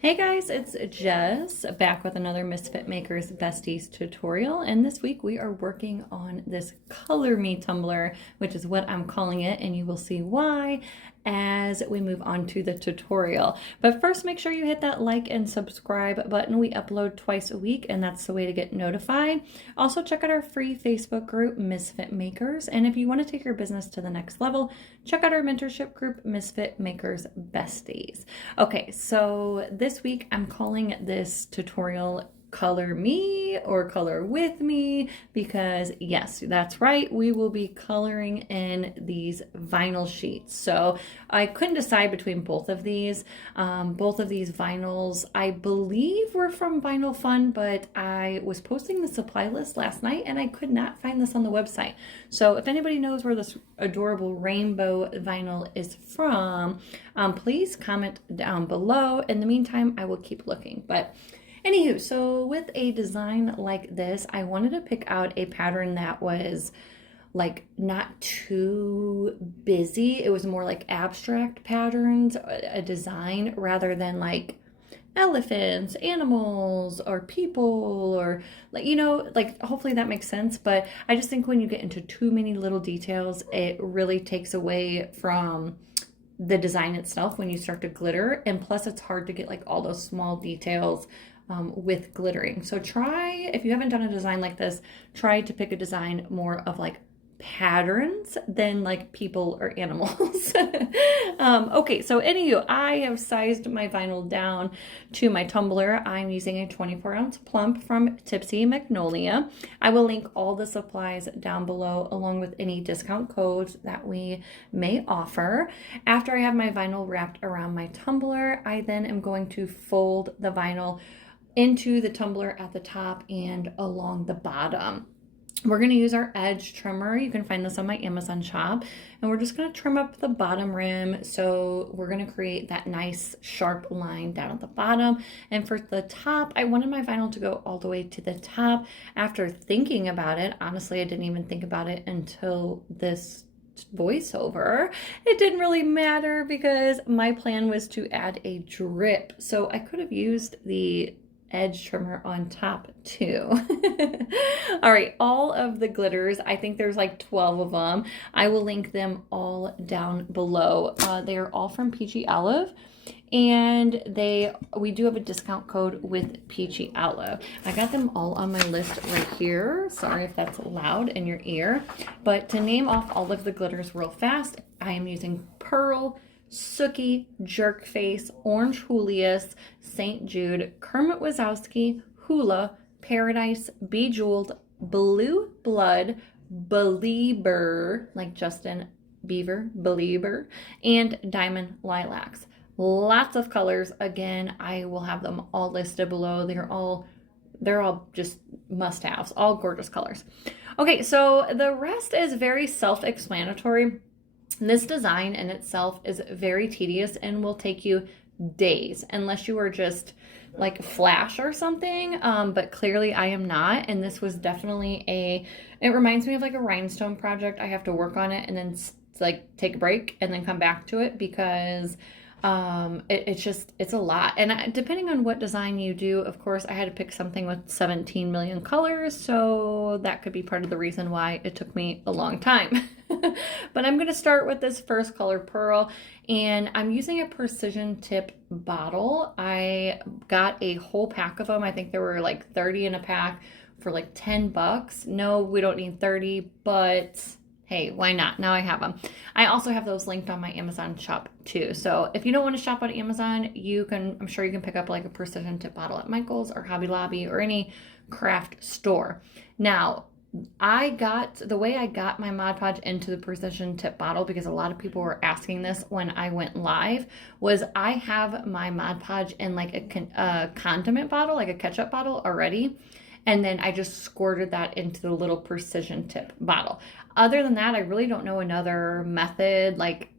Hey guys, it's Jess back with another Misfit Makers Besties tutorial, and this week we are working on this Color Me tumbler, which is what I'm calling it, and you will see why as we move on to the tutorial. But first, make sure you hit that like and subscribe button. We upload twice a week, and that's the way to get notified. Also, check out our free Facebook group, Misfit Makers, and if you want to take your business to the next level, check out our mentorship group, Misfit Makers Besties. Okay, so this week I'm calling this tutorial Color Me or Color With Me because yes, that's right, we will be coloring in these vinyl sheets. So I couldn't decide between both of these. Both of these vinyls I believe were from Vinyl Fun, but I was posting the supply list last night and I could not find this on the website. So if anybody knows where this adorable rainbow vinyl is from, please comment down below. In the meantime, I will keep looking. But anywho, so with a design like this, I wanted to pick out a pattern that was like not too busy. It was more like abstract patterns, a design rather than like elephants, animals, or people, or like, you know, like hopefully that makes sense. But I just think when you get into too many little details, it really takes away from the design itself when you start to glitter. And plus it's hard to get like all those small details with glittering. So try, if you haven't done a design like this, try to pick a design more of like patterns than like people or animals. Okay, so anywho, I have sized my vinyl down to my tumbler. I'm using a 24-ounce plump from Tipsy Magnolia. I will link all the supplies down below along with any discount codes that we may offer. After I have my vinyl wrapped around my tumbler, I then am going to fold the vinyl into the tumbler at the top and along the bottom. We're going to use our edge trimmer. You can find this on my Amazon shop. And we're just going to trim up the bottom rim. So we're going to create that nice sharp line down at the bottom. And for the top, I wanted my vinyl to go all the way to the top. After thinking about it, honestly, I didn't even think about it until this voiceover. It didn't really matter because my plan was to add a drip. So I could have used the edge trimmer on top too. All right, all of the glitters, I think there's like 12 of them. I will link them all down below. They are all from Peachy Olive, and we do have a discount code with Peachy Olive. I got them all on my list right here. Sorry if that's loud in your ear, but to name off all of the glitters real fast, I am using Pearl, Sookie, Jerkface, Orange Julius, St. Jude, Kermit Wazowski, Hula, Paradise, Bejeweled, Blue Blood, Belieber, like Justin Bieber, Belieber, and Diamond Lilacs. Lots of colors. Again, I will have them all listed below. They're all just must-haves, all gorgeous colors. Okay, so the rest is very self-explanatory. This design in itself is very tedious and will take you days unless you are just like Flash or something, but clearly I am not, and this was definitely it reminds me of like a rhinestone project. I have to work on it and then like take a break and then come back to it because it's a lot. And depending on what design you do, of course, I had to pick something with 17 million colors, so that could be part of the reason why it took me a long time. But I'm going to start with this first color, Pearl, and I'm using a precision tip bottle. I got a whole pack of them. I think there were like 30 in a pack for like $10. No, we don't need 30, but hey, why not? Now I have them. I also have those linked on my Amazon shop too. So if you don't want to shop on Amazon, I'm sure you can pick up like a precision tip bottle at Michael's or Hobby Lobby or any craft store. Now, the way I got my Mod Podge into the precision tip bottle, because a lot of people were asking this when I went live, was I have my Mod Podge in like a condiment bottle, like a ketchup bottle already. And then I just squirted that into the little precision tip bottle. Other than that, I really don't know another method like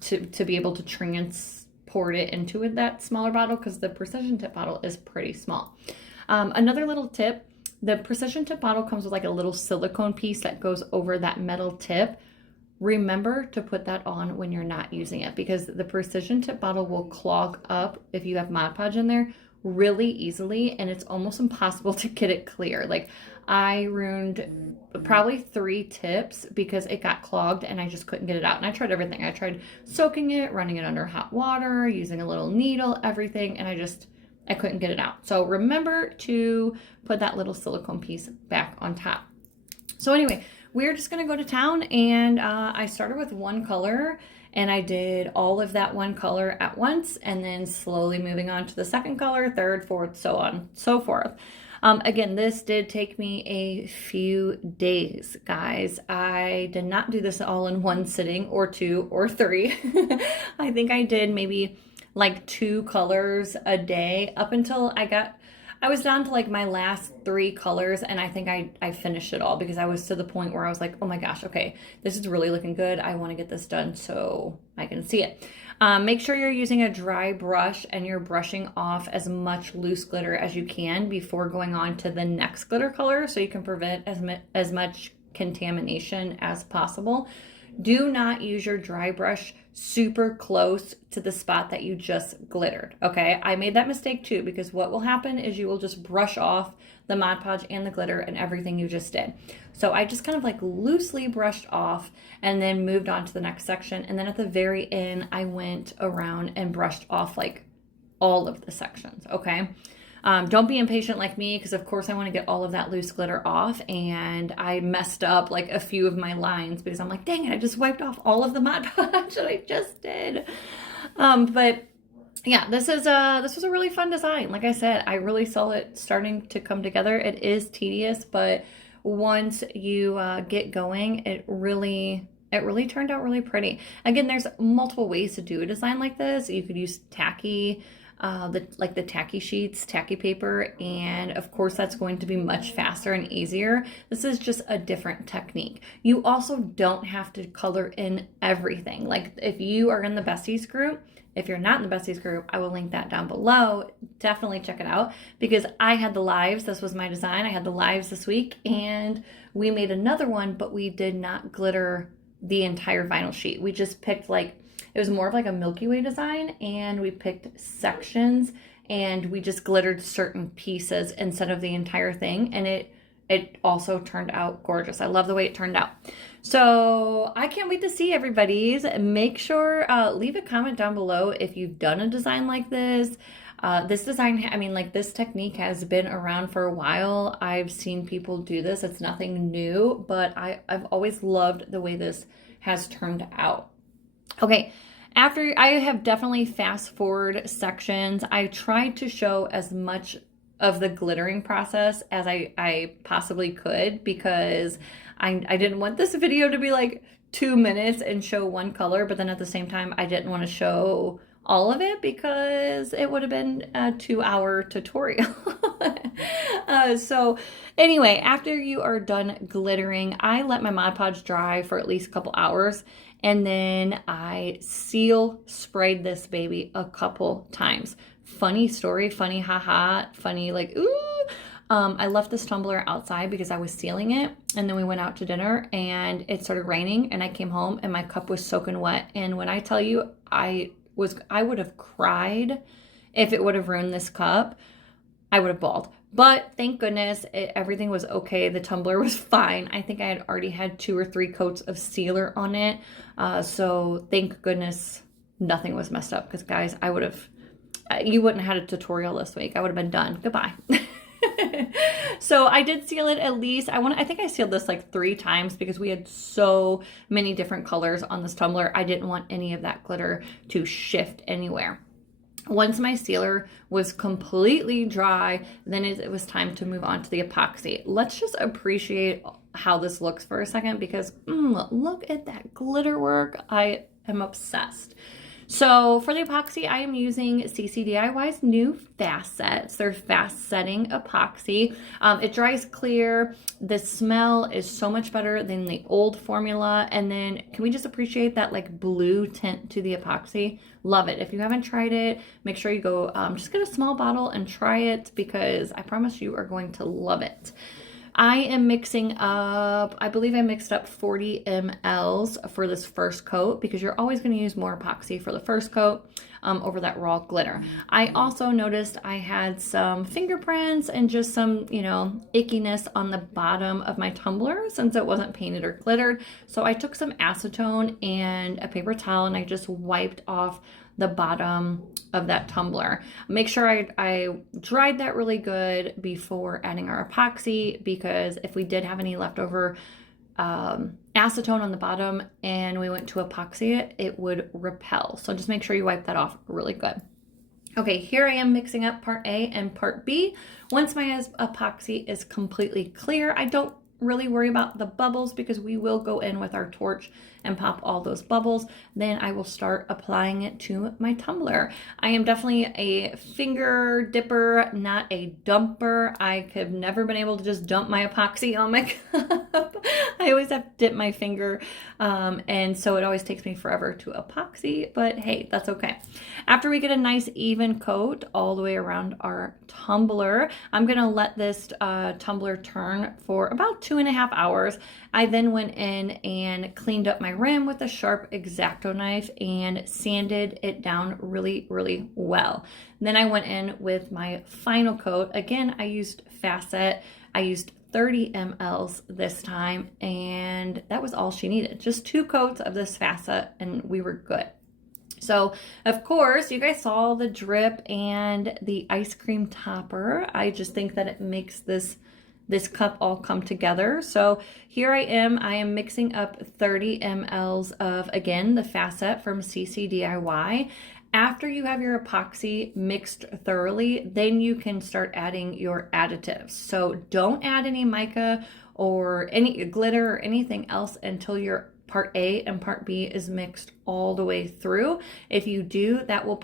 to be able to transport it into that smaller bottle, because the precision tip bottle is pretty small. Another little tip, the precision tip bottle comes with like a little silicone piece that goes over that metal tip. remember to put that on when you're not using it, because the precision tip bottle will clog up if you have Mod Podge in there really easily, and it's almost impossible to get it clear. Like, I ruined probably 3 tips because it got clogged and I just couldn't get it out. And I tried everything. I tried soaking it, running it under hot water, using a little needle, everything, and I couldn't get it out. So remember to put that little silicone piece back on top. So anyway, we're just gonna go to town, and I started with one color, and I did all of that one color at once, and then slowly moving on to the second color, third, fourth, so on, so forth. Again, this did take me a few days, guys. I did not do this all in one sitting or 2 or 3. I think I did maybe like 2 colors a day up until I was down to like my last 3 colors, and I think I finished it all because I was to the point where I was like, oh my gosh, okay, this is really looking good. I want to get this done so I can see it. Make sure you're using a dry brush and you're brushing off as much loose glitter as you can before going on to the next glitter color, so you can prevent as much contamination as possible. Do not use your dry brush super close to the spot that you just glittered, okay? I made that mistake too, because what will happen is you will just brush off the Mod Podge and the glitter and everything you just did. So I just kind of like loosely brushed off and then moved on to the next section. And then at the very end, I went around and brushed off like all of the sections, okay? Don't be impatient like me, because of course I want to get all of that loose glitter off, and I messed up like a few of my lines because I'm like, dang it, I just wiped off all of the Mod Podge that I just did. But yeah, this was a really fun design. Like I said, I really saw it starting to come together. It is tedious, but once you get going, it really turned out really pretty. Again, there's multiple ways to do a design like this. You could use tacky, the tacky sheets, tacky paper, and of course that's going to be much faster and easier. This is just a different technique. You also don't have to color in everything. Like if you are in the Besties group, if you're not in the Besties group, I will link that down below. Definitely check it out, because I had the lives. This was my design. I had the lives this week, and we made another one, but we did not glitter the entire vinyl sheet. We just picked it was more of like a Milky Way design, and we picked sections and we just glittered certain pieces instead of the entire thing. And it also turned out gorgeous. I love the way it turned out. So I can't wait to see everybody's. Make sure, leave a comment down below if you've done a design like this. This design, I mean, like this technique has been around for a while. I've seen people do this. It's nothing new, but I've always loved the way this has turned out. Okay, after I have definitely fast forward sections, I tried to show as much of the glittering process as I possibly could, because I didn't want this video to be like 2 minutes and show one color, but then at the same time, I didn't want to show all of it because it would have been a 2-hour tutorial. So anyway, after you are done glittering, I let my Mod Podge dry for at least a couple hours, and then I seal sprayed this baby a couple times. Funny story, funny haha, funny like ooh. I left this tumbler outside because I was sealing it, and then we went out to dinner and it started raining, and I came home and my cup was soaking wet. And when I tell you I would have cried if it would have ruined this cup. I would have bawled. But thank goodness everything was okay. The tumbler was fine. I think I had already had 2 or 3 coats of sealer on it. So thank goodness nothing was messed up, because guys, you wouldn't have had a tutorial this week. I would have been done. Goodbye. So I did seal it at least. I think I sealed this like 3 times because we had so many different colors on this tumbler. I didn't want any of that glitter to shift anywhere. Once my sealer was completely dry, then it was time to move on to the epoxy. Let's just appreciate how this looks for a second, because look at that glitter work. I am obsessed. So for the epoxy, I am using CCDIY's new Fast Set. It's their fast setting epoxy. It dries clear. The smell is so much better than the old formula. And then can we just appreciate that like blue tint to the epoxy? Love it. If you haven't tried it, make sure you go just get a small bottle and try it, because I promise you are going to love it. I am mixing up, I believe I mixed up 40 mLs for this first coat because you're always going to use more epoxy for the first coat over that raw glitter. I also noticed I had some fingerprints and just some, you know, ickiness on the bottom of my tumbler since it wasn't painted or glittered. So I took some acetone and a paper towel and I just wiped off the bottom of that tumbler. Make sure I dried that really good before adding our epoxy, because if we did have any leftover acetone on the bottom and we went to epoxy it, it would repel. So just make sure you wipe that off really good. Okay, here I am mixing up part A and part B. Once my epoxy is completely clear, I don't really worry about the bubbles because we will go in with our torch and pop all those bubbles. Then I will start applying it to my tumbler. I am definitely a finger dipper, not a dumper. I have never been able to just dump my epoxy on my cup. I always have to dip my finger, and so it always takes me forever to epoxy, but hey, that's okay. After we get a nice even coat all the way around our tumbler, I'm gonna let this tumbler turn for about 2.5 hours. I then went in and cleaned up my rim with a sharp X-Acto knife and sanded it down really, really well. Then I went in with my final coat. Again, I used Facet. I used 30 mLs this time, and that was all she needed. Just 2 coats of this Facet and we were good. So, of course, you guys saw the drip and the ice cream topper. I just think that it makes this cup all come together. So here I am mixing up 30 mLs of, again, the Facet from CCDIY. After you have your epoxy mixed thoroughly, then you can start adding your additives. So don't add any mica or any glitter or anything else until your part A and part B is mixed all the way through. If you do, that could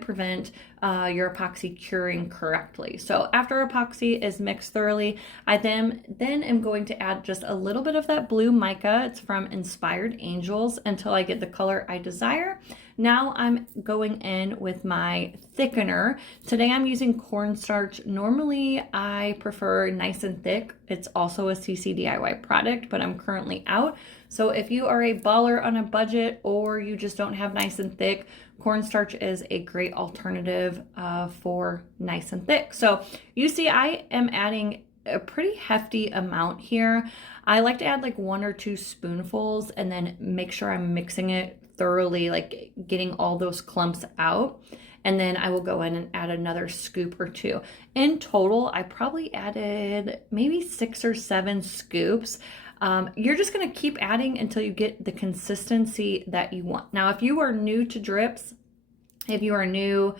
prevent your epoxy curing correctly. So after epoxy is mixed thoroughly, I then am going to add just a little bit of that blue mica. It's from Inspired Angels until I get the color I desire. Now I'm going in with my thickener. Today I'm using cornstarch. Normally I prefer nice and thick. It's also a CCDIY product, but I'm currently out. So if you are a baller on a budget or you just don't have nice and thick, cornstarch is a great alternative for nice and thick. So you see I am adding a pretty hefty amount here. I like to add like 1 or 2 spoonfuls and then make sure I'm mixing it thoroughly, like getting all those clumps out. And then I will go in and add another scoop or 2. In total, I probably added maybe 6 or 7 scoops. You're just going to keep adding until you get the consistency that you want. Now, if you are new to drips, if you are new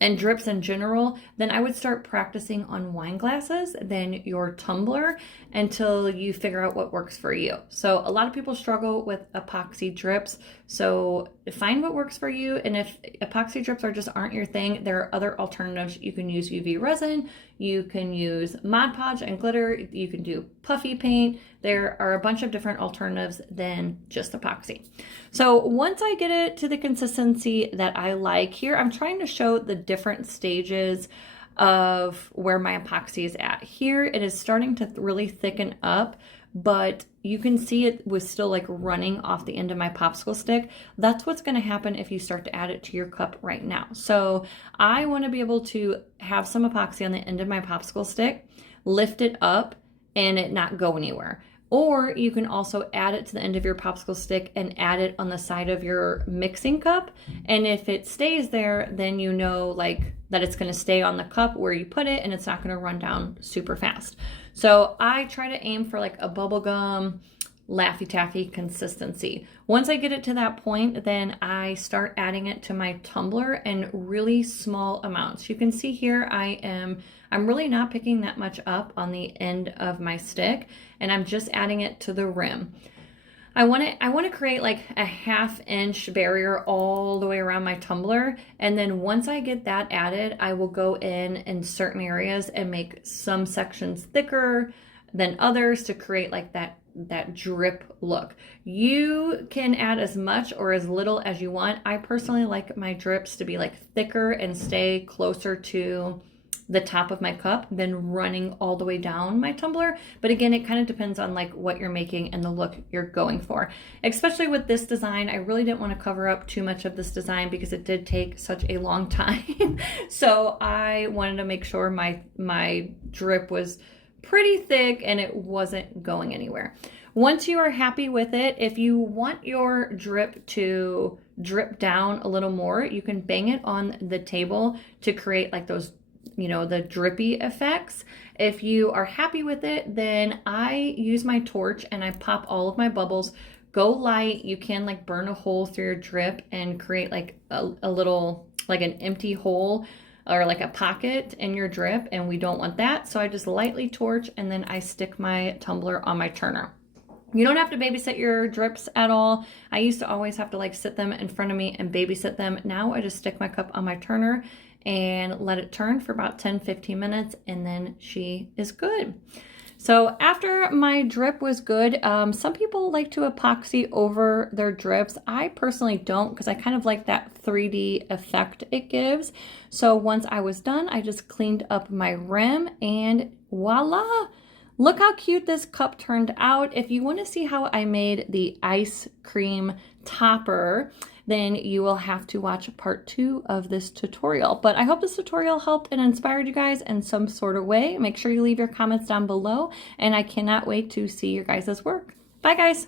and drips in general, then I would start practicing on wine glasses, then your tumbler, until you figure out what works for you. So a lot of people struggle with epoxy drips. So find what works for you. And if epoxy drips aren't your thing, there are other alternatives. You can use UV resin, you can use Mod Podge and glitter, you can do puffy paint. There are a bunch of different alternatives than just epoxy. So once I get it to the consistency that I like, here I'm trying to show the different stages of where my epoxy is at. Here it is starting to really thicken up, but you can see it was still like running off the end of my popsicle stick. That's what's going to happen if you start to add it to your cup right now. So I want to be able to have some epoxy on the end of my popsicle stick, lift it up, and it not go anywhere. Or you can also add it to the end of your popsicle stick and add it on the side of your mixing cup. And if it stays there, then you know like that it's going to stay on the cup where you put it and it's not going to run down super fast. So I try to aim for like a bubblegum, Laffy Taffy consistency. Once I get it to that point, then I start adding it to my tumbler in really small amounts. You can see here I'm really not picking that much up on the end of my stick, and I'm just adding it to the rim. I want to create like a 1/2 inch barrier all the way around my tumbler, and then once I get that added, I will go in certain areas and make some sections thicker than others to create like that drip look. You can add as much or as little as you want. I personally like my drips to be like thicker and stay closer to the top of my cup than running all the way down my tumbler. But again, it kind of depends on like what you're making and the look you're going for. Especially with this design, I really didn't want to cover up too much of this design because it did take such a long time. So I wanted to make sure my drip was pretty thick and it wasn't going anywhere. Once you are happy with it, if you want your drip to drip down a little more, you can bang it on the table to create like those, the drippy effects. If you are happy with it, then I use my torch and I pop all of my bubbles. Go light. You can like burn a hole through your drip and create like a little, like an empty hole or like a pocket in your drip, and we don't want that. So I just lightly torch and then I stick my tumbler on my turner. You don't have to babysit your drips at all. I used to always have to like sit them in front of me and babysit them. Now I just stick my cup on my turner and let it turn for about 10-15 minutes, and then she is good. So after my drip was good, some people like to epoxy over their drips. I personally don't, because I kind of like that 3D effect it gives. So once I was done, I just cleaned up my rim and voila! Look how cute this cup turned out. If you want to see how I made the ice cream topper, then you will have to watch part 2 of this tutorial. But I hope this tutorial helped and inspired you guys in some sort of way. Make sure you leave your comments down below, and I cannot wait to see your guys' work. Bye guys.